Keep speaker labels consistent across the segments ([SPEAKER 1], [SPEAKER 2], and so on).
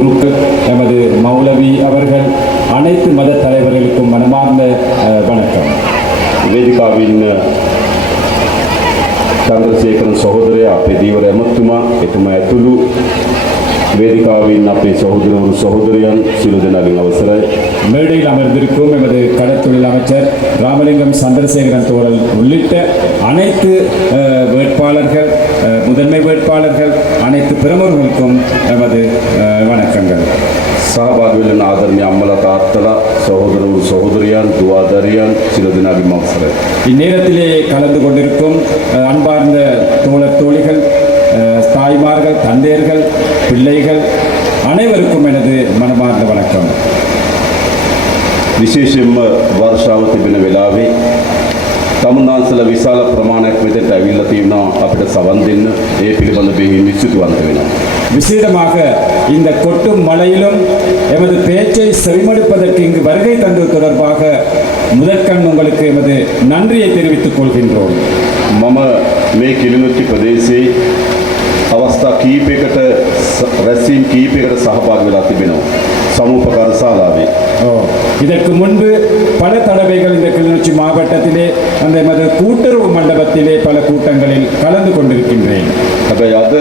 [SPEAKER 1] குருக்கள் எமது மௌலவி அவர்கள் அனைத்து மத தலைவர்களுக்கும் மனமார்ந்த வணக்கம்.
[SPEAKER 2] ವೇದಿಕಾವಿನ ಚಂದ್ರಶೇಖರನ್ ಸಹೋದರ ಅಪ್ಪೆ ದೇವರ ಎಮತ್ತುಮ ಎತ್ತುಮ ಎತ್ತುಲು ವೇದಿಕಾವಿನ ಅಪ್ಪೆ ಸಹೋದರವರು ಸಹೋದರಿಯನ್ ಸಿರುದಿನಾಗಿ ಅವಸರ
[SPEAKER 1] மேடையில் அமர்ந்திருக்கும் எமது கடற்தொழில் அமைச்சர் ராமலிங்கம் சந்திரசேகரன் தோழல் உள்ளிட்ட அனைத்து வேட்பாளர்கள் முதன்மை வேட்பாளர்கள் அனைத்து பிரமுகர்களுக்கும் நமது வணக்கங்கள்.
[SPEAKER 2] ಸಹಭಾಗಿಗಳನ್ನು ಆದರಣೀಯ ಅಮ್ಮಲ ತಾತ್ತಲ ಸಹೋದರರು சகோதரியான் துவாதரியான் ಚಿರದಿನ ಅಭಿಮಾನಿಸರೆ
[SPEAKER 1] இந்நேரத்திலே கலந்து கொண்டிருக்கும் அன்பார்ந்த தோழர் தோழிகள் தாய்மார்கள் தந்தையர்கள் பிள்ளைகள் அனைவருக்கும் எனது மனமார்ந்த வணக்கம்.
[SPEAKER 2] விசேஷம் வார்ஷாவத்தி பின்ன விழாவை තමුන්නාන්සල විශාල ප්‍රමාණයක් මෙතෙන්ට ඇවිල්ලා තියෙනවා අපිට සවන් දෙන්න ඒ පිළිබඳ බෙහෙවින් විශ්වතුවන්ත වෙනවා
[SPEAKER 1] விசேடமாக இந்த கொட்டும் மழையிலும் எமது பேச்சை செவிமடுப்பதற்கு இங்கு வருகை தந்தது தொடர்பாக முதற்கண் உங்களுக்கு எமது நன்றியை தெரிவித்துக் கொள்கின்றோம்
[SPEAKER 2] මම මේ කිලිනුත්ති ප්‍රදේශයේ අවස්ථා කීපයකට ස- රැස්වීම් කීපයකට සහභාගී වෙලා තිබෙනවා. සමූපකාර ශාලාවේ.
[SPEAKER 1] ஓ, இதற்கு முன்பு பல தடவைகள் இந்த கிளிநொச்சி மாவட்டத்திலே அந்த எமது கூட்டுறவு மண்டபத்திலே பல கூட்டங்களில் கலந்து கொண்டிருக்கின்றேன்
[SPEAKER 2] හැබැයි අද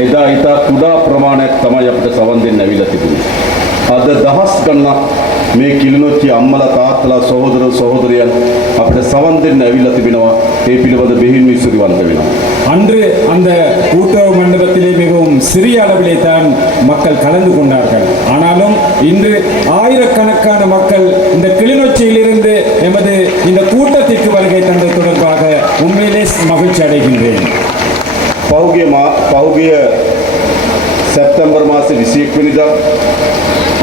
[SPEAKER 2] එදා ඉතා කුඩා ප්‍රමාණයක් තමයි අපිට සවන් දෙන්න ඇවිල්ලා තිබුණේ. අද දහස් ගණනක් මේ කිලිනොච්චි අම්මලා තාත්තලා සහෝදර සහෝදරයන් අපිට සවන් දෙන්න ඇවිල්ලා තිබෙනවා. ඒ පිළිබඳ බෙහෙවින් විශ්වතිවන්ත වෙනවා.
[SPEAKER 1] அன்று அந்த கூட்டுறவு மண்டபத்திலே மிகவும் சிறிய அளவிலே தான் மக்கள் கலந்து கொண்டார்கள் ஆனாலும் இன்று ஆயிரக்கணக்கான மக்கள் இந்த கிளிநொச்சியிலிருந்து எமது இந்த கூட்டத்திற்கு வருகை தந்தது தொடர்பாக உண்மையிலே மகிழ்ச்சி அடைகின்றேன்
[SPEAKER 2] පෞගිය මා පෞගිය සැප්තැම්බර් මාසේ 21 වෙනිදා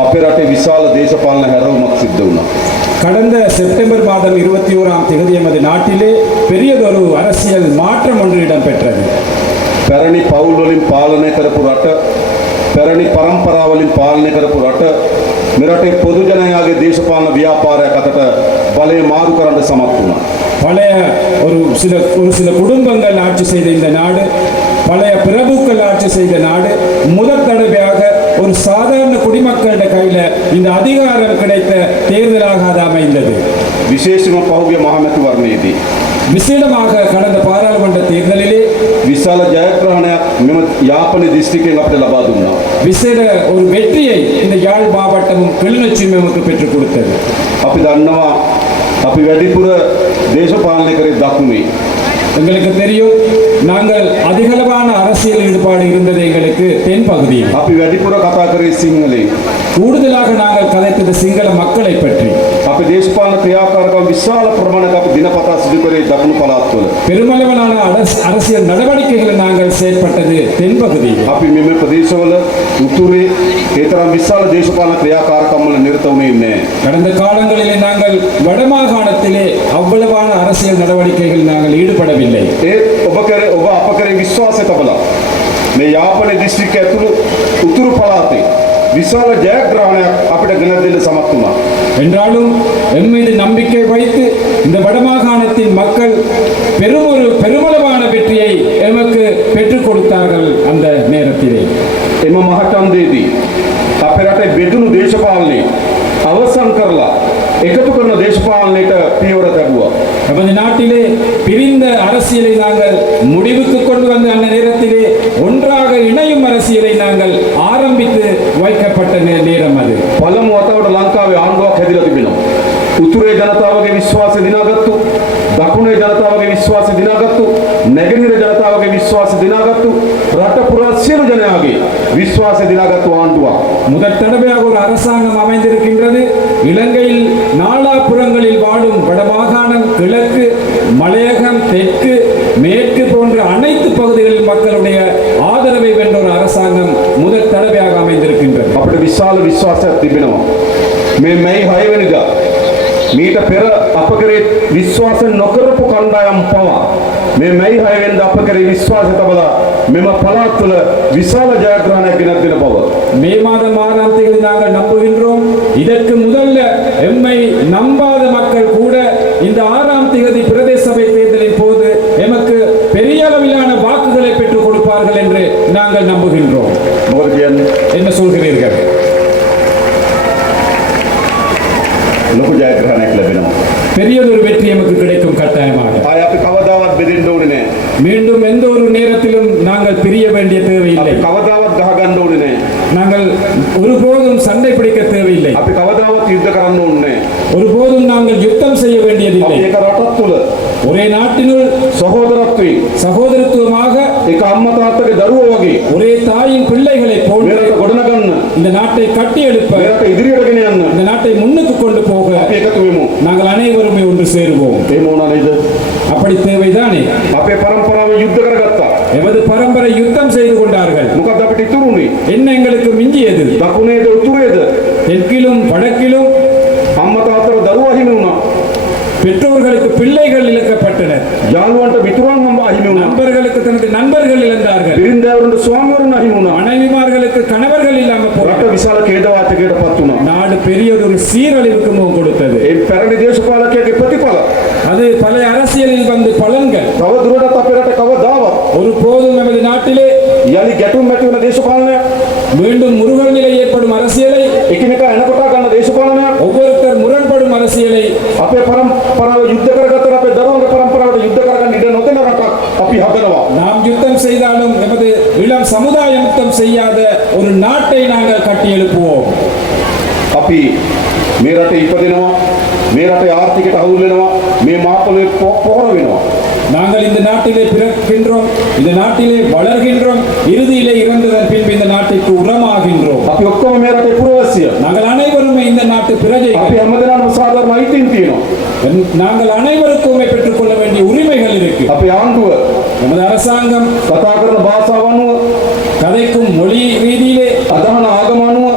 [SPEAKER 2] අපේ රටේ විශාල දේශපාලන හැරවුමක් සිද්ධ වුණා.
[SPEAKER 1] கடந்த செப்டம்பர் மாதம் இருபத்தி ஓராம் தேதி எமது நாட்டிலே பெரியதொரு அரசியல் மாற்றம் ஒன்று இடம்பெற்றது
[SPEAKER 2] පැරණි පවුල් වලින් පාලනය කරපු රට පැරණි පරම්පරාවලින් පාලනය කරපු රට මෙරටේ පොදු ජනයාගේ දේශපාලන ව්‍යාපාරයක් අතට බලය මාරු කරන්න සමත් වුණා.
[SPEAKER 1] பழைய ஒரு சில ஒரு சில குடும்பங்கள் ஆட்சி செய்த இந்த நாடு பழைய பிரபுக்கள் ஆட்சி செய்த நாடு முதல் தடவையாக ஒரு சாதாரண குடிமக்களிட கையில இந்த அதிகாரம் கிடைத்த தேர்தலாக அது அமைந்தது
[SPEAKER 2] විශේෂම පහුගිය මහමැතිවරණයේදී
[SPEAKER 1] விசேடமாக கடந்த பாராளுமன்ற தேர்தலிலே
[SPEAKER 2] විශාල ජයග්‍රහණයක් මෙම යාපන දිස්ත්‍රික්කයෙන් අපිට ලබා දුන්නා.
[SPEAKER 1] விசேட ஒரு வெற்றியை இந்த யாழ் மாவட்டமும் கிளிநொச்சியும் நமக்கு பெற்றுக் கொடுத்தது
[SPEAKER 2] අපි දන්නවා අපි වැඩිපුර දේශපාලනය කරේ දකුණේ.
[SPEAKER 1] எங்களுக்கு தெரியும் நாங்கள் அதிகளவான அரசியல் ஈடுபாடு இருந்தது எங்களுக்கு தென் பகுதியில்
[SPEAKER 2] අපි වැඩිපුර කතා කරේ සිංහලේ.
[SPEAKER 1] கூடுதலாக நாங்கள் கதைத்தது சிங்கள மக்களை பற்றி
[SPEAKER 2] අපි දේශපාලන ක්‍රියාකාරකම් විශාල ප්‍රමාණයක් අපි දිනපතා සිදු කරේ දකුණු පළාත්වල.
[SPEAKER 1] பெருமளவிலான அரச- அரசியல் நடவடிக்கைகளை நாங்கள் செயற்பட்டது தென் பகுதியில்
[SPEAKER 2] අපි මෙම ප්‍රදේශවල උතුරේ ඒ තරම් විශාල දේශපාලන ක්‍රියාකාරකම් වල නිරත වුණේ නැහැ.
[SPEAKER 1] கடந்த காலங்களிலே நாங்கள் வடமாகாணத்திலே அவ்வளவான அரசியல் நடவடிக்கைகள் நாங்கள் ஈடுபடவில்லை
[SPEAKER 2] ඒත් ඔබ කරේ ඔබ අප කරේ විශ්වාසය තබලා මේ යාපනයේ දිස්ත්‍රික්ක ඇතුළු උතුරු පළාතේ විශාල ජයග්‍රහණයක් අපිට ගෙන දෙන්න සමත් වුණා.
[SPEAKER 1] என்றாலும் எம் மீது நம்பிக்கை வைத்து இந்த வடமாகாணத்தின் மக்கள் பெரும் ஒரு பெருமளவான வெற்றியை எமக்கு பெற்றுக் கொடுத்தார்கள் அந்த நேரத்திலே
[SPEAKER 2] එම මහටන්දේදී අපේ ವಿಶ್ವಾಸ ದಿನಾಗತ್ತು ದಕುಣೆ ಜನತಾವಗೆ ವಿಶ್ವಾಸ ದಿನಾಗತ್ತು ನೆಗಡಿರ ಜನತಾವಗೆ விசுவாச தினாகத்து ரட்டப்புற சிறு ஜனநாயகி விசுவாச தினாகத்து ஆண்டுவா
[SPEAKER 1] முதல் தடவையாக ஒரு அரசாங்கம் அமைந்திருக்கின்றது இலங்கையில் நாலா புறங்களில் வாழும் வடமாகாணம் கிழக்கு மலையகம் தெற்கு மேற்கு போன்ற அனைத்து பகுதிகளில் மக்களுடைய ஆதரவை வென்ற ஒரு அரசாங்கம் முதல் தடவையாக அமைந்திருக்கின்றது
[SPEAKER 2] அப்படி விசால விசுவாச திபினம் மே மெய் ஹயவனிதா மீட்ட பெற අප කරේ විශ්වාස නොකරපු කණ්ඩායම් පවා මේ මැයි 6 වෙනිදා අප කරේ විශ්වාසය තබලා මෙම පළාත් තුළ විශාල ජයග්‍රහණයක් ගෙනත් දෙන බව
[SPEAKER 1] மே மாதம் ஆறாம் தேதி நாங்கள் நம்புகின்றோம் இதற்கு முதல்ல எம்மை நம்பாத மக்கள் கூட இந்த ஆறாம் தேதி பிரதேச சபை தேர்தலின் போது எமக்கு பெரிய அளவிலான வாக்குகளை பெற்றுக் கொடுப்பார்கள் என்று நாங்கள் நம்புகின்றோம்
[SPEAKER 2] මොකද කියන්නේ
[SPEAKER 1] என்ன சொல்கிறீர்கள் பெரியதொரு வெற்றி நமக்கு கிடைக்கும் கட்டாயமாக.
[SPEAKER 2] கவதாவத் பெதிர்ந்த உடனே
[SPEAKER 1] மீண்டும் எந்த ஒரு நேரத்திலும் நாங்கள் பிரிய வேண்டிய தேவையில்லை. நாங்கள் ஒருபோதும் சண்டை பிடிக்க தேவையில்லை. ஒருபோதும் நாங்கள் யுத்தம் செய்ய வேண்டியதில்லை. ஒரே நாட்டினுள்
[SPEAKER 2] சகோதரத்துவ
[SPEAKER 1] சகோதரத்துவமாக
[SPEAKER 2] தருவோகி
[SPEAKER 1] ஒரே தாயின் பிள்ளைகளை போன்று இந்த நாட்டை கட்டி எழுப்ப இந்த நாட்டை முன்னுக்கு கொண்டு போக நாங்கள் சேருவோம்
[SPEAKER 2] එහෙම වුණා නේද?
[SPEAKER 1] அப்படி தேவைதானே
[SPEAKER 2] අපේ පරම්පරාව යුද්ධ කරගත්තා.
[SPEAKER 1] எமது பரம்பரை யுத்தம் செய்து கொண்டார்கள்
[SPEAKER 2] මොකද අපිට ඉතුරුනේ?
[SPEAKER 1] என்ன எங்களுக்கு மிஞ்சியது
[SPEAKER 2] දකුණේද උතුරේද?
[SPEAKER 1] தெற்கிலும் வடக்கிலும்
[SPEAKER 2] අම්මා තාත්තට දරුවා හිමි වුණා.
[SPEAKER 1] பெற்றோர்களுக்கு பிள்ளைகள் இழக்கப்பட்டனர்
[SPEAKER 2] යාළුවන්ට මිතුරන් හම්බ අහිමි වුණා.
[SPEAKER 1] நண்பர்களுக்கு தனது நண்பர்கள் இழந்தார்கள்
[SPEAKER 2] බිරින්දෑවරුන්ට ස්වාමිවරුන් අහිමි වුණා.
[SPEAKER 1] மனைவிமார்களுக்கு கணவர்கள் இல்லாம
[SPEAKER 2] රට
[SPEAKER 1] போறாங்க
[SPEAKER 2] විශාල ඛේදවාචකයකටපත් වුණා.
[SPEAKER 1] நாடு பெரியதொரு சீரழிவுக்கு முகம் கொடுத்தது
[SPEAKER 2] ඒ පැරණි
[SPEAKER 1] இளம் சமுதாயம் யுத்தம் செய்யாத ஒரு நாட்டை நாங்கள் கட்டி எழுப்புவோம்
[SPEAKER 2] අපි මේ රටේ ඉපදෙනවා මේ රටේ ආර්ථිකයට අවුල් වෙනවා මේ මාපලේ පො- පොහොර වෙනවා.
[SPEAKER 1] நாங்கள் இந்த நாட்டிலே பிறக்கின்றோம் இந்த நாட்டிலே வளர்கின்றோம் இறுதியிலே இறந்ததன் பின்பு இந்த நாட்டிற்கு உரமாகின்றோம்
[SPEAKER 2] අපි ඔක්කොම මේ රටේ පුරවැසිය.
[SPEAKER 1] நாங்கள் அனைவருமே இந்த நாட்டு பிரஜைகள்
[SPEAKER 2] අපි හැමදෙනාම සාධාරණ අයිතීන් තියෙනවා.
[SPEAKER 1] நாங்கள் அனைவருக்குமே பெற்றுக்கொள்ள வேண்டிய உரிமைகள் இருக்கு
[SPEAKER 2] අපේ ආණ්ඩුව
[SPEAKER 1] நமது அரசாங்கம்
[SPEAKER 2] කතා කරන භාෂාව අනුව
[SPEAKER 1] கதைக்கும் மொழி ரீதியிலே
[SPEAKER 2] අදහන ආගම අනුව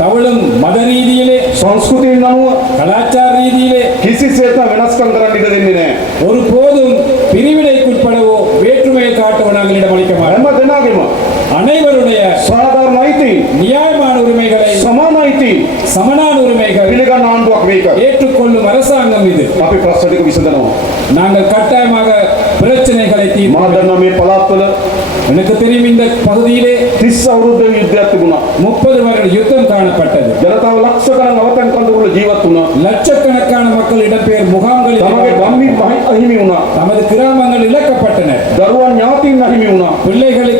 [SPEAKER 1] தவளும் மத ரீதியிலே
[SPEAKER 2] සංස්කෘතියෙන් අනුව
[SPEAKER 1] கலாச்சார ரீதியிலே
[SPEAKER 2] කිසිසේත්ම වෙනස්කම් කරන්න ඉඩ දෙන්නේ නැහැ.
[SPEAKER 1] ஒருபோதும் பிரிவினைக்குட்படவோ வேற்றுமையை காட்டவோ நாங்கள் இடமளிக்க மாட்டோம்
[SPEAKER 2] හැම දෙනාගේම
[SPEAKER 1] அனைவருடைய
[SPEAKER 2] සාධාරණ අයිතීන්
[SPEAKER 1] நியாயமான உரிமைகளை
[SPEAKER 2] සමාන අයිතීන්
[SPEAKER 1] சமனான உரிமைகள்
[SPEAKER 2] පිළිගන්න ආණ්ඩුවක් මේක.
[SPEAKER 1] ஏற்றுக்கொள்ளும் அரசாங்கம் இது
[SPEAKER 2] අපි ප්‍රශ්න ටික විසඳනවා.
[SPEAKER 1] நாங்கள் கட்டாயமாக பிரச்சனைகளை தீர்வு
[SPEAKER 2] මා දන්නවා මේ පළාත්වල
[SPEAKER 1] எனக்கு தெரியும் இந்த பகுதியிலே
[SPEAKER 2] 30 අවුරුද්දක යුද්ධයක් තිබුණා.
[SPEAKER 1] முப்பது வருட யுத்தம் காணப்பட்டது
[SPEAKER 2] ජනතාව ලක්ෂ ගණන් අවතන් කඳවුර ජීවත් වුණා.
[SPEAKER 1] லட்சக்கணக்கான மக்கள் இடம்பெயர் முகாம்களில்
[SPEAKER 2] තමගේ ගම්මින් මහි අහිමි වුණා.
[SPEAKER 1] நமது கிராமங்கள் இழக்கப்பட்டனர்
[SPEAKER 2] දරුවන් ඥාතීන් අහිමි වුණා.
[SPEAKER 1] பிள்ளைகளுக்கு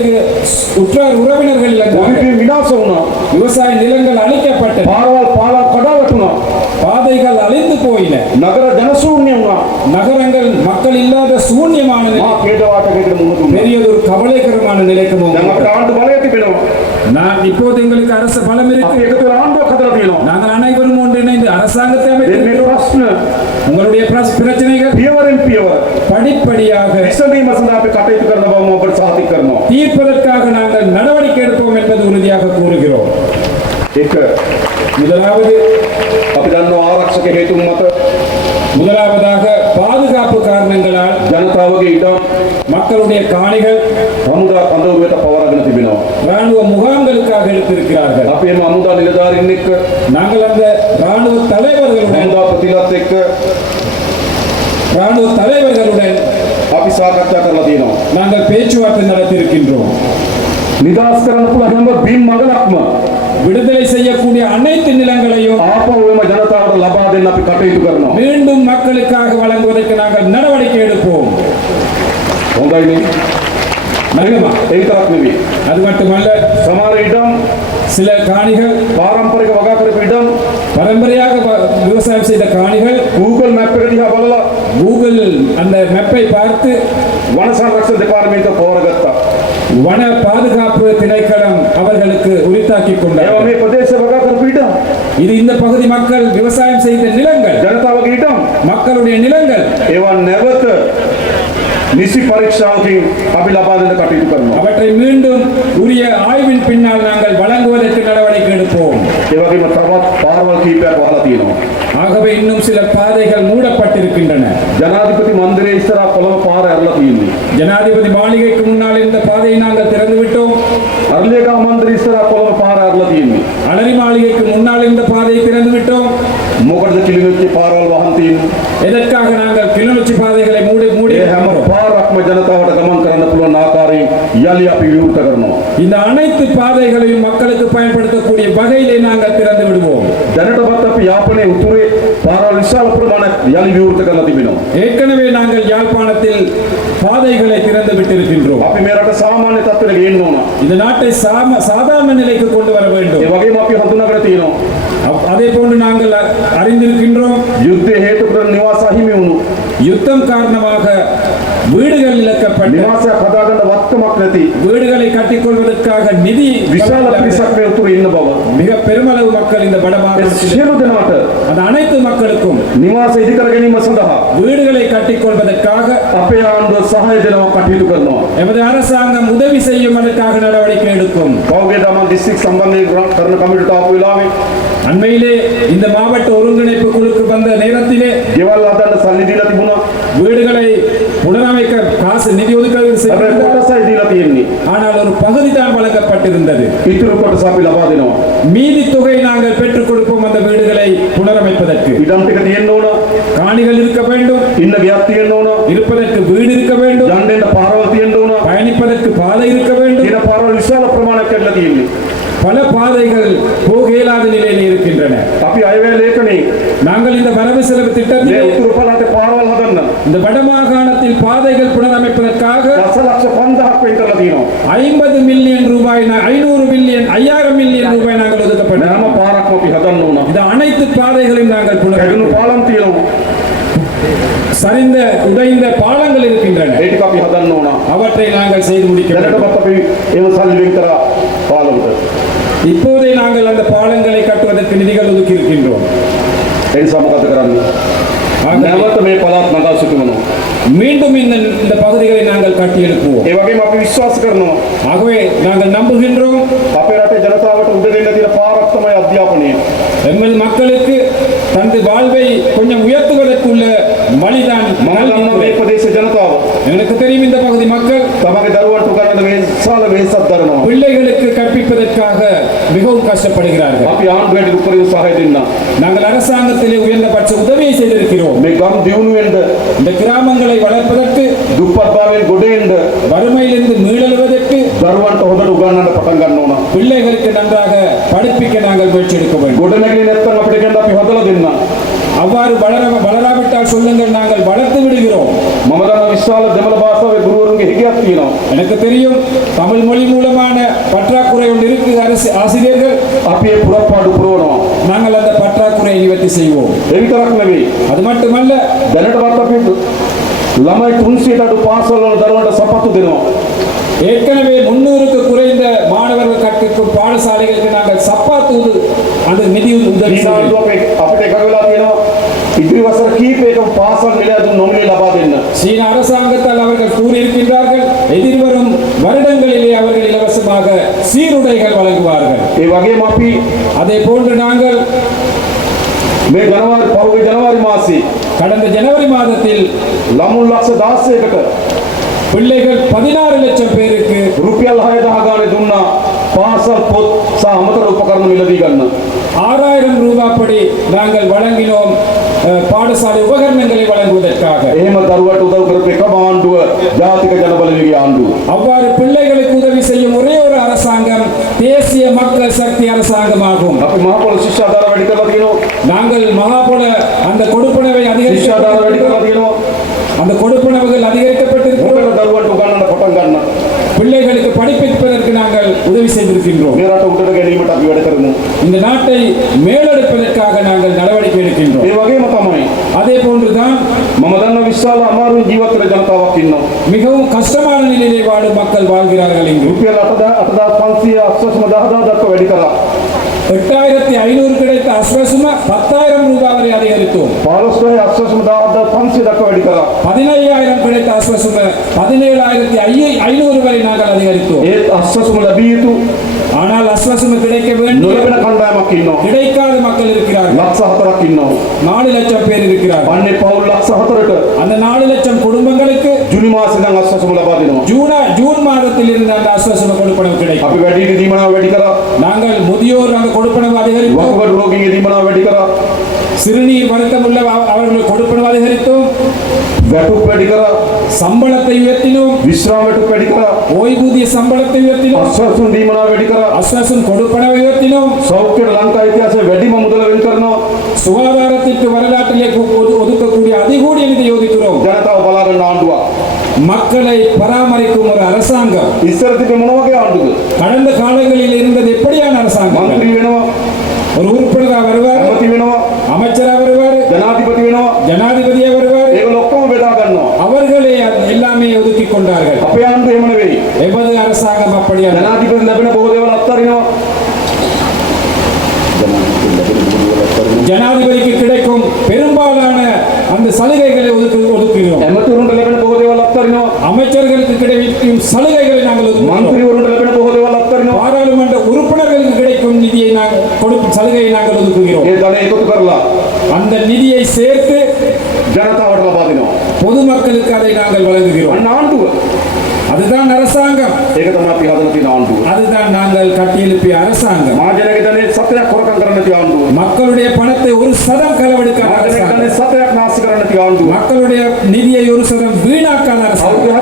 [SPEAKER 1] உற்றார் உறவினர்கள் இழந்தார்கள்
[SPEAKER 2] விநாசம்
[SPEAKER 1] விவசாய நிலங்கள் அழிக்கப்பட்டது
[SPEAKER 2] பாரால் பாலா கொடா வெட்டணும்
[SPEAKER 1] பாதைகள் அழிந்து போயின.
[SPEAKER 2] நகர ஜனசூன்யம்
[SPEAKER 1] நகரங்கள் மக்கள் இல்லாத சூன்யமான பெரியதொரு கவலைகரமான நிலைக்கு நான் இப்போது எங்களுக்கு அரசு பலம் இருக்கு. நாங்கள் அனைவரும் ஒன்றிணைந்து அரசாங்கத்தை
[SPEAKER 2] அமைத்து
[SPEAKER 1] உங்களுடைய பிரச்சனைகள் படிப்படியாக
[SPEAKER 2] கட்டைத்து கருந்த
[SPEAKER 1] எதிராக நாங்கள் நடவடிக்கை எடுப்போம் என்பது உறுதியாக கூறுகிறோம். முதலாவது முதலாவதாக பாதுகாப்பு காரணங்களால்
[SPEAKER 2] ஜனதாவுக்கு இடம்
[SPEAKER 1] மக்களுடைய காணிகள்
[SPEAKER 2] அமுதா கந்தவுகேத பவராக அமுதா நிலதார்
[SPEAKER 1] நாங்கள் தலைவர்களுடன் நாங்கள் பேச்சுவார்த்தை
[SPEAKER 2] நடத்திருக்கின்றோம் நிதாஸ்கரணப்புல ஹெம்ப பீம் மகனாத்ம
[SPEAKER 1] விடுதலை செய்யக்கூடிய அனைத்து நிலங்களையும்
[SPEAKER 2] ஆப்போவிம ஜனதாவோட லபாதென் அப்படி கட்டையிட்டு வரணும்.
[SPEAKER 1] மீண்டும் மக்களுக்காக வழங்குவதற்கு நாங்கள் நடவடிக்கை எடுப்போம்.
[SPEAKER 2] ஒன்றாயினி
[SPEAKER 1] அது மட்டுமல்ல
[SPEAKER 2] சமார இடம்.
[SPEAKER 1] சில காணிகள்.
[SPEAKER 2] பாரம்பரிய வகாக்கரிப்பு இடம்.
[SPEAKER 1] பரம்பரையாக விவசாயம் செய்த காணிகள்.
[SPEAKER 2] கூகுள் மேப்
[SPEAKER 1] கூகுளில் அந்த மெப்பை பார்த்து
[SPEAKER 2] வன சரக்ஷன் டிபார்ட்மெண்ட் போராகத்தா
[SPEAKER 1] வன பாதுகாப்பு திணைக்களம் அவர்களுக்கு உரித்தாக்கி கொண்டார் இது இந்த பகுதி மக்கள் விவசாயம் செய்த நிலங்கள்.
[SPEAKER 2] ஜனதாவுக்கு
[SPEAKER 1] மக்களுடைய நிலங்கள்.
[SPEAKER 2] இவன் நெவத்து நிசி பரீட்சாவுக்கு அபிலபாதன கட்டிட்டு பண்ணோம்
[SPEAKER 1] அவற்றை மீண்டும் உரிய ஆய்வின் பின்னால் நாங்கள் வழங்குவதற்கு நடவடிக்கை எடுப்போம்.
[SPEAKER 2] இவகை பார்வை கீப்பர் வாழ
[SPEAKER 1] ஆகவே இன்னும் சில பாதைகள்
[SPEAKER 2] மூட
[SPEAKER 1] ஜனாதிபதி மாளிகைக்கு முன்னால் இருந்த பாதையை நாங்கள் திறந்து விட்டோம்
[SPEAKER 2] அர்லேகா மந்திரி சரா கொலர் பாரார்லதியின்
[SPEAKER 1] அலரி மாளிகைக்கு முன்னால் இருந்த பாதையை திறந்து விட்டோம்
[SPEAKER 2] முகர்ந்த கிளிநொச்சி பாரால் வகந்தியின்
[SPEAKER 1] எதற்காக நாங்கள் கிளிநொச்சி பாதைகளை மூடி மூடி
[SPEAKER 2] பாராக்ம ஜனதாவோட கமன் கரந்த புலன் ஆக்காரை யாலி அப்பி வியூர்த்த
[SPEAKER 1] இந்த அனைத்து பாதைகளையும் மக்களுக்கு பயன்படுத்தக்கூடிய வகையிலே நாங்கள் திறந்து விடுவோம்.
[SPEAKER 2] ஜனட பத்தப்பு யாப்பனை உத்துறை பாரால் விசாலப்புறமான யாலி வியூர்த்த கரணும்
[SPEAKER 1] ஏற்கனவே நாங்கள் யாழ்ப்பாணத்தில் பாதைகளை திறந்து விட்டிருக்கின்றோம்
[SPEAKER 2] අපි මේ රට සාමාන්‍ය තත්ත්වයට ගේන්න ඕන.
[SPEAKER 1] இந்த நாட்டை சாம சாதாரண நிலைக்கு கொண்டு வர
[SPEAKER 2] ඒ
[SPEAKER 1] வேண்டும்
[SPEAKER 2] වගේම අපි හඳුනාගෙන තියෙනවා.
[SPEAKER 1] அப்- அதே போன்று நாங்கள் அ- அறிந்திருக்கின்றோம்
[SPEAKER 2] යුද්ධය හේතු කරගෙන නිවාස අහිමි වුණු.
[SPEAKER 1] யுத்தம் காரணமாக வீடுகள்
[SPEAKER 2] அளிக்கப்பட்ட நிவாச
[SPEAKER 1] ಪದಗಳ ವರ್ತಮ நிதி
[SPEAKER 2] விசால
[SPEAKER 1] மிக பெருமளவு மக்கள் இந்த வடமாகாணத்தில் அந்த அனைத்து மக்களுக்கும். வீடுகளை கட்டிக்கொள்வதற்காக அப்பே அரசாங்கம் உதவி செய்யும் அதற்காக நடவடிக்கை எடுக்கும். அண்மையிலே இந்த மாவட்ட ஒருங்கிணைப்பு குழுக்கு வந்த நேரத்திலே
[SPEAKER 2] எவ்வளவு அதான் சன்னிதியில்
[SPEAKER 1] வீடுகளை புனரமை அரசு நிதி ஒதுக்கீடு ஆனால் ஒரு பகுதி தான் வழங்கப்பட்டிருந்தது.
[SPEAKER 2] இத்திருப்பட்ட சாப்பில் அவாதினோம்
[SPEAKER 1] மீதி தொகை நாங்கள் பெற்றுக் கொடுப்போம் அந்த வீடுகளை புனரமைப்பதற்கு.
[SPEAKER 2] இடம் திகதி என்னோட
[SPEAKER 1] காணிகள் இருக்க வேண்டும்.
[SPEAKER 2] இன்ன வியாப்தி என்னோட
[SPEAKER 1] இருப்பதற்கு வீடு இருக்க வேண்டும்.
[SPEAKER 2] தண்டென்ற பார்வதி என்னோட
[SPEAKER 1] பயணிப்பதற்கு பாதை இருக்க வேண்டும்.
[SPEAKER 2] இந்த பார்வை விசால பிரமாணக்கல்லது இல்லை
[SPEAKER 1] பல பாதைகள் போக இயலாத நிலையில் இருக்கின்றன
[SPEAKER 2] අපි අයවැය ලේඛනේ
[SPEAKER 1] நாங்கள் இந்த வரவு செலவு
[SPEAKER 2] මේ
[SPEAKER 1] திட்டத்தில்
[SPEAKER 2] උතුරු පළාතේ පාරවල් හදන්න
[SPEAKER 1] இந்த வடமாகாணத்தில் பாதைகள் புனரமைப்பதற்காக
[SPEAKER 2] දසලක්ෂ 5000ක් වෙන් කරලා තියෙනවා.
[SPEAKER 1] ஐம்பது மில்லியன் ரூபாய் ஐநூறு மில்லியன் ஐயாயிரம் மில்லியன் ரூபாய் நாங்கள்
[SPEAKER 2] මේ
[SPEAKER 1] ஒதுக்கப்பட்டோம்
[SPEAKER 2] හැම පාරක්ම අපි හදන්න ඕන.
[SPEAKER 1] இந்த அனைத்து பாதைகளையும் நாங்கள்
[SPEAKER 2] කැඩුණු
[SPEAKER 1] புனரமைப்போம்
[SPEAKER 2] පාලම් තියෙනවා.
[SPEAKER 1] சரிந்த உடைந்த பாலங்கள் இருக்கின்றன
[SPEAKER 2] ඒ ටික අපි හදන්න ඕන.
[SPEAKER 1] அவற்றை நாங்கள் செய்து முடிக்க
[SPEAKER 2] பாலங்கள்.
[SPEAKER 1] இப்போதே நாங்கள் அந்த பாலங்களை கட்டுவதற்கு நிதிகள் ஒதுக்கி இருக்கின்றோம் மீண்டும் இந்த இந்த பகுதிகளை நாங்கள் கட்டி எழுப்புவோம்.
[SPEAKER 2] இவ்வகையும் அப்படி விசுவாச கரணும்
[SPEAKER 1] ஆகவே நாங்கள் நம்புகின்றோம்.
[SPEAKER 2] அப்பேராட்ட ஜனதாவட்ட உடனடியில் பாரத்தமாய் அத்தியாபனே.
[SPEAKER 1] எங்கள் மக்களுக்கு தனது வாழ்வை கொஞ்சம் உயர்த்துவதற்குள்ள
[SPEAKER 2] ಬಲಿದಾನ
[SPEAKER 1] ಮನಲನ್ನು
[SPEAKER 2] ಪ್ರದೇಶ ಜನತಾವ
[SPEAKER 1] எங்களுக்கு தெரியும் இந்த பகுதி மக்கள்
[SPEAKER 2] தமக்கு தருவாட்டுக்கான வேசால வேசத்தரணும்
[SPEAKER 1] பிள்ளைகளுக்கு கற்பிப்பதற்காக மிகவும் கஷ்டப்படுகிறார்கள்.
[SPEAKER 2] அப்படி ஆண் வேண்டிய குறைவு
[SPEAKER 1] நாங்கள் அரசாங்கத்திலே உயர்ந்த பட்ச உதவியை செய்திருக்கிறோம்.
[SPEAKER 2] மிகவும் தியூனு
[SPEAKER 1] இந்த கிராமங்களை வளர்ப்பதற்கு
[SPEAKER 2] துப்பத்தாவில் குடு என்று.
[SPEAKER 1] வறுமையிலிருந்து
[SPEAKER 2] மீளலுவதற்கு தருவாட்டு உதடு உகாண்ட பட்டம் கண்ணோனா
[SPEAKER 1] பிள்ளைகளுக்கு நன்றாக படிப்பிக்க நாங்கள் முயற்சி எடுக்க வேண்டும்.
[SPEAKER 2] உடனே எத்தனை அப்படி முதல தின்னா?
[SPEAKER 1] அவ்வாறு வளர வளராவிட்டால் சொல்லுங்கள் நாங்கள் வளர்த்து விடுகிறோம்.
[SPEAKER 2] மமதான விசால தமிழ பாஷாவை குருவருங்க ஹிரியாத்தினோம்
[SPEAKER 1] எனக்கு தெரியும் தமிழ் மொழி மூலமான பற்றாக்குறை ஒன்று இருக்கு அரசு ஆசிரியர்கள்.
[SPEAKER 2] அப்பயே புறப்பாடு புரோணும்.
[SPEAKER 1] நாங்கள் அந்த பற்றாக்குறையை நிவர்த்தி செய்வோம். அது மட்டுமல்ல
[SPEAKER 2] தனட வார்த்தை லமை துன்சிட்டாடு பாசலோட தருவண்ட சப்பத்து தினம்.
[SPEAKER 1] ஏற்கனவே முன்னூறுக்கு குறைந்த மாணவர்கள் கற்கும் பாடசாலைகளுக்கு நாங்கள் சப்பாத்து அந்த நிதி உதவி
[SPEAKER 2] நீதிபீடம் பாசம் கிடையாது நொமிலாபாதின்
[SPEAKER 1] சீன அரசாங்கத்தால் அவர்கள் கூறியிருக்கின்றார்கள் எதிர்வரும் வருடங்களிலே அவர்கள் இலவசமாக சீருடைகள் வழங்குவார்கள்.
[SPEAKER 2] இவ்வகை மாப்பி.
[SPEAKER 1] அதே போன்று நாங்கள்
[SPEAKER 2] மே ஜனவரி பௌர்ணமி ஜனவரி மாசி.
[SPEAKER 1] கடந்த ஜனவரி மாதத்தில்
[SPEAKER 2] லமுல் லக்ஷ தாசேகட்ட
[SPEAKER 1] பிள்ளைகள் பதினாறு லட்சம் பேருக்கு
[SPEAKER 2] ரூபியா லஹாயதாகானே துன்னா பாசல் பொத் சா அமதர உபகரணம் இலதீகன்னு
[SPEAKER 1] ஆறாயிரம் ரூபாய் படி நாங்கள் வழங்கினோம். அஹ், பாடசாலை உபகரணங்களை வழங்குவதற்காக
[SPEAKER 2] එහෙම දරුවට උදව් කරපු එකම ආණ්ඩුව ජාතික ජනබලවේගයේ ආණ්ඩුව.
[SPEAKER 1] அவ்வாறு பிள்ளைகளுக்கு உதவி செய்யும் ஒரே ஒரு அரசாங்கம் தேசிய மக்கள் சக்தி அரசாங்கமாகும்
[SPEAKER 2] අපි මහපොළ ශිෂ්‍යාධාර වැඩි කරලා තියෙනවා.
[SPEAKER 1] நாங்கள் மகாபல அந்த கொடுப்பனவை
[SPEAKER 2] ශිෂ්‍යාධාර වැඩි කරලා
[SPEAKER 1] அதிகரிக்க
[SPEAKER 2] තියෙනවා.
[SPEAKER 1] அந்த கொடுப்பனவுகள் அதிகரிக்கப்பட்டிருக்கிறோம்
[SPEAKER 2] මොකද දරුවන්ට උගන්වන්න පටන් ගන්න.
[SPEAKER 1] பிள்ளைகளுக்கு படிப்பிப்பதற்கு நாங்கள் உதவி செய்திருக்கின்றோம். இந்த நாட்டை மேலெடுப்பதற்காக நாங்கள் நடவடிக்கை எடுக்கின்றோம். அதே போன்றுதான்
[SPEAKER 2] மமதன்ன விசால அமாரும் ஜீவத்துல ஜனதாவாக்கின்றோம்
[SPEAKER 1] மிகவும் கஷ்டமான நிலையிலே வாழும் மக்கள் வாழ்கிறார்கள் இங்கு. எட்டாயிரத்தி ஐநூறு கிடைத்த அஸ்வசும பத்தாயிரம் ரூபாய் வரை அதிகரித்தோம்.
[SPEAKER 2] பலஸ்தோய் அஸ்வசும தாவத பன்சி தக்க வெடிக்கலாம்
[SPEAKER 1] பதினையாயிரம் கிடைத்த அஸ்வசும பதினேழாயிரத்தி ஐய ஐநூறு வரை நாங்கள் அதிகரித்தோம்.
[SPEAKER 2] ஏ அஸ்வசும லபியது
[SPEAKER 1] ஆனால் அஸ்வசும கிடைக்க வேண்டும்.
[SPEAKER 2] நுழைவின கண்டாயமாக்கு இன்னும்
[SPEAKER 1] கிடைக்காத மக்கள் இருக்கிறார்
[SPEAKER 2] லட்ச ஹத்தராக்கு இன்னும்
[SPEAKER 1] நாலு லட்சம் பேர் இருக்கிறார்
[SPEAKER 2] பண்ணை பவுல் லட்ச ஹத்தருக்கு
[SPEAKER 1] அந்த நாலு லட்சம் குடும்பங்களுக்கு
[SPEAKER 2] ஜூன் மாசம் நாங்கள் அஸ்வசும
[SPEAKER 1] ஜூன் மாதத்தில் இருந்து அந்த அஸ்வசும கொடுப்பனம் கிடைக்கும்.
[SPEAKER 2] அப்படி
[SPEAKER 1] சிறுநீர் வருத்தம் உள்ள அவர்கள் கொடுப்பனவு அதிகரித்தோம்
[SPEAKER 2] வெட்டுப்பு அடிக்கிறோம்
[SPEAKER 1] சம்பளத்தை உயர்த்தினோம்.
[SPEAKER 2] விஸ்ராம் வெட்டுப்பு அடிக்கிறோம்
[SPEAKER 1] ஓய்வூதிய சம்பளத்தை உயர்த்தினோம்.
[SPEAKER 2] அஸ்வாசம் தீமனா வெடிக்கிறோம்
[SPEAKER 1] அஸ்வாசம் கொடுப்பனவை உயர்த்தினோம்.
[SPEAKER 2] சௌக்கிய லங்கா இத்தியாச வெடிம முதல வெடிக்கிறோம்
[SPEAKER 1] சுகாதாரத்திற்கு வரலாற்றிலே ஒதுக்கக்கூடிய அதிகூடிய நிதி யோதிக்கிறோம்
[SPEAKER 2] ஜனதா பலார ஆண்டுவா.
[SPEAKER 1] மக்களை பராமரிக்கும் ஒரு அரசாங்கம்.
[SPEAKER 2] இஸ்ரத்துக்கு முன்னோக்கே ஆண்டுக்கு
[SPEAKER 1] கடந்த காலங்களில் இருந்தது எப்படியான அரசாங்கம்?
[SPEAKER 2] மந்திரி வேணும்?
[SPEAKER 1] ஒரு உறுப்பினராக வருவார். வேணும்? ஜனாதிபதி
[SPEAKER 2] அவர்கள் ஒப்பம் விடா பண்ணோம்
[SPEAKER 1] அவர்களே எல்லாமே ஒதுக்கி கொண்டார்கள்.
[SPEAKER 2] அப்பயானது எமனவே.
[SPEAKER 1] எமது அரசாங்கம் அப்படியா
[SPEAKER 2] ஜனாதிபதி லபின போதேவன் அத்தாரினோ
[SPEAKER 1] ஜனாதிபதிக்கு கிடைக்கும் பெரும்பாலான அந்த சலுகைகளை ஒதுக்கு
[SPEAKER 2] ஒதுக்கிறோம் அமைச்சர்கள் லபின போதேவன் அத்தாரினோ
[SPEAKER 1] அமைச்சர்களுக்கு கிடைக்கும் சலுகைகளை நாங்கள்
[SPEAKER 2] மந்திரி ஒரு லபின போதேவன் அத்தாரினோ
[SPEAKER 1] பாராளுமன்ற உறுப்பினர்களுக்கு கிடைக்கும் நிதியை நாங்கள் கொடுக்கும் சலுகையை நாங்கள் ஒதுக்குகிறோம். அந்த நிதியை சேர்த்து
[SPEAKER 2] ජනතාවට ලබා දෙනවා
[SPEAKER 1] பொதுமக்களுக்கு அதை நாங்கள் வழங்குகிறோம்
[SPEAKER 2] අන්න ආණ්ඩුව
[SPEAKER 1] அதுதான் அரசாங்கம்
[SPEAKER 2] ඒක තමයි අපි හදලා තියෙන ආණ්ඩුව
[SPEAKER 1] அதுதான் நாங்கள் கட்டியெழுப்பிய அரசாங்கம்
[SPEAKER 2] මහජනගේ ධනෙ සතයක් හොරකම් කරන්න නැති ආණ්ඩුව
[SPEAKER 1] மக்களுடைய பணத்தை ஒரு சதம் களவெடுக்காத
[SPEAKER 2] මහජනගේ
[SPEAKER 1] அரசாங்கம்
[SPEAKER 2] ධනෙ සතයක් නාස්ති කරන්න නැති ආණ්ඩුව
[SPEAKER 1] மக்களுடைய நிதியை ஒரு சதம் வீணாக்காத அரசாங்கம்
[SPEAKER 2] අවුරුදු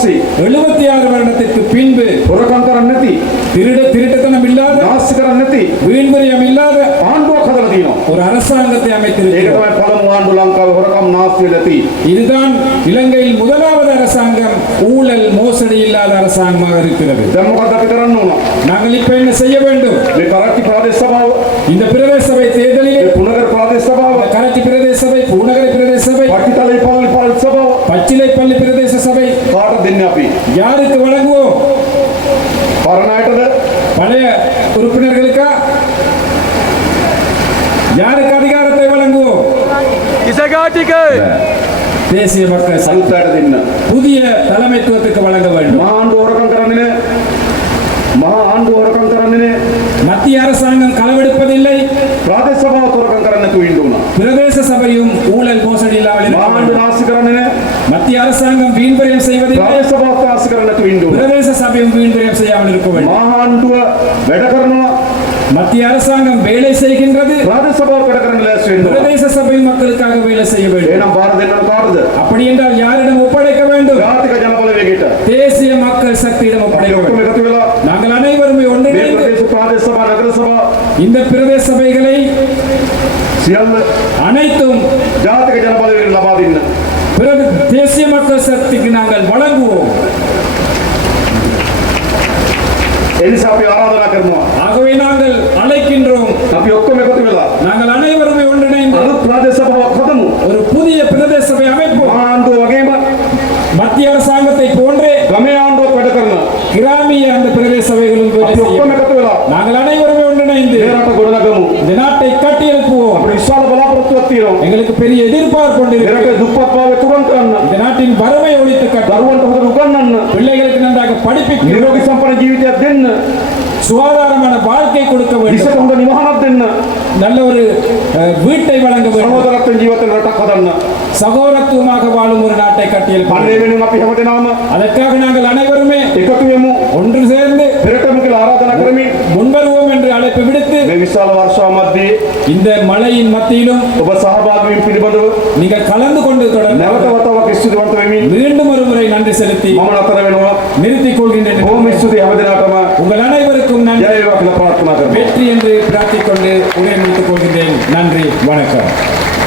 [SPEAKER 2] ದಾಸಿ
[SPEAKER 1] எழுபத்தி ஆறு வருடத்திற்கு பின்பு
[SPEAKER 2] புறக்கந்தரன்னதி
[SPEAKER 1] திருட திருட்டுத்தனம் இல்லாத
[SPEAKER 2] நாசுகரன்னதி
[SPEAKER 1] வீண்வரியம் இல்லாத
[SPEAKER 2] ஆண்டோக்கதல தீனம்
[SPEAKER 1] ஒரு அரசாங்கத்தை
[SPEAKER 2] அமைத்திருக்கிறது பதம் ஆண்டு லங்கா உறக்கம் நாசிலதி
[SPEAKER 1] இதுதான் இலங்கையில் முதலாவது அரசாங்கம். ஊழல் மோசடி இல்லாத அரசாங்கமாக இருக்கிறது.
[SPEAKER 2] தம்மகத்தை
[SPEAKER 1] நாங்கள் இப்ப என்ன செய்ய வேண்டும்? பிரதேசம்
[SPEAKER 3] மாட்டிக்கு.
[SPEAKER 1] தேசிய மக்கள்
[SPEAKER 2] சங்கத்தின்
[SPEAKER 1] புதிய தலைமைத்துவத்துக்கு வழங்க வேண்டும்.
[SPEAKER 2] மாண்டு உறக்கம் திறந்தினே மா ஆண்டு உறக்கம் திறந்தினே
[SPEAKER 1] மத்திய அரசாங்கம் களவெடுப்பதில்லை.
[SPEAKER 2] பிராதேசமாக துறக்கம் கரனுக்கு வேண்டும்
[SPEAKER 1] பிரதேச சபையும் ஊழல் மோசடி இல்லாமல்
[SPEAKER 2] மாண்டு நாசுகிறனே
[SPEAKER 1] மத்திய அரசாங்கம் வீண்வரியம்
[SPEAKER 2] செய்வதை
[SPEAKER 1] பிரதேச சபையும் வீண்வரியம் செய்யாமல் இருக்க வேண்டும்.
[SPEAKER 2] மாண்டு வெடகரணம்
[SPEAKER 1] மத்திய அரசாங்கம் வேலை செய்கின்றது.
[SPEAKER 2] ராஜ்யசபா கடற்கரையில்
[SPEAKER 1] பிரதேச சபை மக்களுக்காக வேலை செய்ய வேண்டும்.
[SPEAKER 2] ஏனம் பாரத என்ன பாரது?
[SPEAKER 1] அப்படி என்றால் யாரிடம் ஒப்படைக்க வேண்டும்?
[SPEAKER 2] கார்த்திக ஜனபலவே கிட்ட
[SPEAKER 1] தேசிய மக்கள் சக்தியிடம் ஒப்படைக்க வேண்டும். நாங்கள் அனைவருமே ஒன்றிணைந்து
[SPEAKER 2] பிரதேசபா நகரசபா
[SPEAKER 1] இந்த பிரதேச சபைகளை அனைத்தும்
[SPEAKER 2] ஜாத்திக
[SPEAKER 1] ஜனபலவே தேசிய மக்கள் சக்திக்கு நாங்கள் வழங்குவோம்.
[SPEAKER 2] எலிசாபை ஆராதனா கர்மம்
[SPEAKER 1] ஆகவே நாங்கள் அழைக்கின்றோம்.
[SPEAKER 2] அப்படி ஒக்கமே கொத்துவில்லா
[SPEAKER 1] நாங்கள் அனைவருமே ஒன்றிணைந்து
[SPEAKER 2] அது பிரதேச கதமு
[SPEAKER 1] ஒரு புதிய பிரதேச சபை
[SPEAKER 2] அமைப்பு ஆண்டு வகை
[SPEAKER 1] மத்திய அரசாங்கத்தை போன்றே
[SPEAKER 2] கமே ஆண்டு கடக்கணும்
[SPEAKER 1] கிராமிய அந்த பிரதேச
[SPEAKER 2] சபைகளில் ஒக்கமே கொத்துவில்லா
[SPEAKER 1] நாங்கள் அனைவருமே ஒன்றிணைந்து
[SPEAKER 2] நேராட்ட கொடுநகமும்
[SPEAKER 1] இந்த நாட்டை கட்டி எழுப்புவோம்
[SPEAKER 2] அப்படி விசால பலாபலத்துவத்தீரும்
[SPEAKER 1] எங்களுக்கு பெரிய எதிர்பார்ப்பு கொண்டிருக்கிறது
[SPEAKER 2] துப்பப்பாவை துறந்து
[SPEAKER 1] இந்த நாட்டின் வறுமை ஒழித்து கட்டு.
[SPEAKER 2] வருவன்
[SPEAKER 1] பிள்ளைகளுக்கு நன்றாக
[SPEAKER 2] படிப்பிக்கிறோம்
[SPEAKER 1] சுகாதாரமான வாழ்க்கை கொடுக்க வேண்டும்.
[SPEAKER 2] உங்க நிவாரணத்தின்
[SPEAKER 1] நல்ல ஒரு வீட்டை வழங்க வேண்டும்.
[SPEAKER 2] சகோதரத்தின் ஜீவத்தில்
[SPEAKER 1] சகோதரத்துவமாக வாழும் ஒரு நாட்டை
[SPEAKER 2] கட்டியல் பன்றைவேணும் அப்படி ஹமட்டு நாம
[SPEAKER 1] அதற்காக நாங்கள் அனைவருமே ஒன்று சேர்ந்து
[SPEAKER 2] பிரட்டமுக்கில் ஆராதனை கிழமை
[SPEAKER 1] முன்வருவோம் அழைப்பு விடுத்து
[SPEAKER 2] මේ විශාල වර්ෂාව මැද්දේ
[SPEAKER 1] இந்த மழையின் மத்தியிலும்
[SPEAKER 2] ඔබ සහභාගී වීම පිළිබඳව
[SPEAKER 1] நீங்கள் கலந்து கொண்டு தொடர்ந்து
[SPEAKER 2] නැවත වතාවක් ස්තුතිවන්ත වෙමින්
[SPEAKER 1] மீண்டும் ஒரு முறை நன்றி செலுத்தி
[SPEAKER 2] මම නතර වෙනවා
[SPEAKER 1] நிறுத்திக் கொள்கின்றேன்
[SPEAKER 2] බොහොම ස්තුතියි හැමදෙනාටම
[SPEAKER 1] உங்கள் அனைவருக்கும் நன்றி
[SPEAKER 2] ජය වේවා කියලා ප්‍රාර්ථනා කරනවා
[SPEAKER 1] வெற்றி என்று பிரார்த்திக் கொண்டு உரை முடித்துக் கொள்கின்றேன் நன்றி வணக்கம்